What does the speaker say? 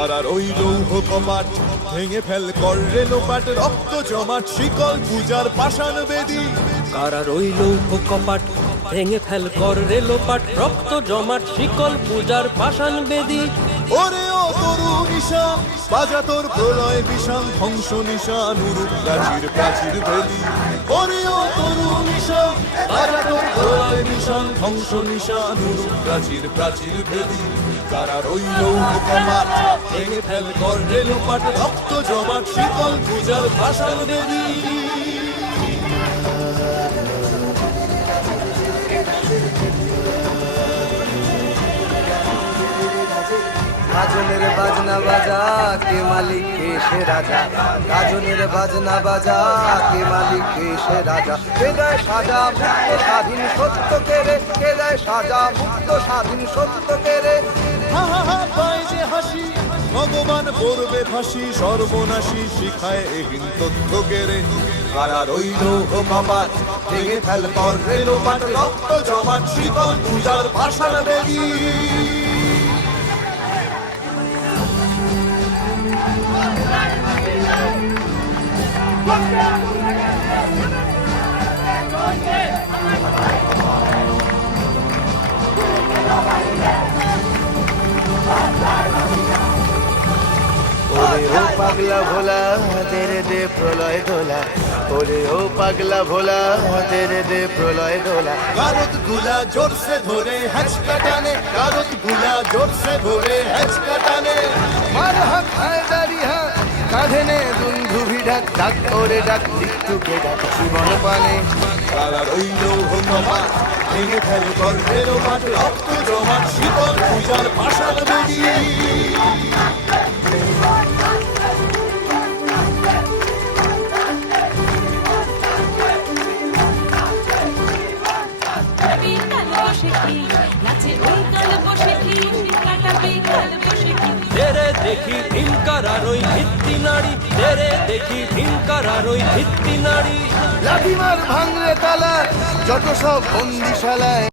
কারার ওই লৌহ কপাট ভেঙে ফেল কর রে লোপাট, রক্ত জমাট শিকল পূজার পাষাণ বেদী। কারার ওই লৌহ কপাট ভেঙে ফেল কর রে লোপাট, রক্ত জমাট শিকল পূজার পাষাণ বেদী। ওরে ও তরু নিশান বাজা তোর প্রলয় বিষান, ধ্বংস নিশান উরুপ প্রাচীর প্রাচীর ভেদি। ওরে ও তরু নিশান বাজা তোর প্রলয় বিষান, ধ্বংস নিশান উরুপ প্রাচীর প্রাচীর ভেদি। কারার ওই লৌহ কপাট ভেঙে ফেল কর রে লোপাট, রক্ত জমাট শিকল পূজার পাষাণ বেদী। গাজনের বাজনা বাজা কে মালিক কে সে রাজা, গাজনের বাজনা বাজা কে মালিক কে সে রাজা। কে দেয় সাজা মুক্ত স্বাধীন সত্য কেড়ে, কে দেয় সাজা মুক্ত স্বাধীন সত্য কেড়ে। হা হা হা পায় যে হাসি ভগবান পড়বে ফাঁসি, সর্বনাশী শিখায় এহীন তথ্য কেড়ে। কারার ওই লৌহ কপাট ভেঙে ফেল কর রে লোপাট, রক্ত জমাট শীতল পূজার পাষাণ বেদী। ওরে ও পাগলা ভোলা তেরে দে প্রলয় দোলা, ওরে ও পাগলা ভোলা তেরে দে প্রলয় দোলা। গারদ গুলা জোর সে ধরে হ্যাচকা টানে, গারদ গুলা জোর সে ধরে হ্যাচকা টানে। মার হাত হায় দাড়ি হাত কাঁধে নে দুন্ধুভি ডাক, ডাক ওরে ডাক মৃত্যুকে ডাক জীবন পানে। কারার ওই লৌহ কপাট ভেঙে ফেল কর রে লোপাট, রক্ত জমাট শীতল পূজার পাষাণ বেদী। তেরে দেখি ভীমকার আর ওই ভিত্তি নারী, তেরে দেখি ভীমকার আর ওই ভিত্তি নারী। লাঠিমার ভাঙরে তালা যত সব বন্দিশালায়।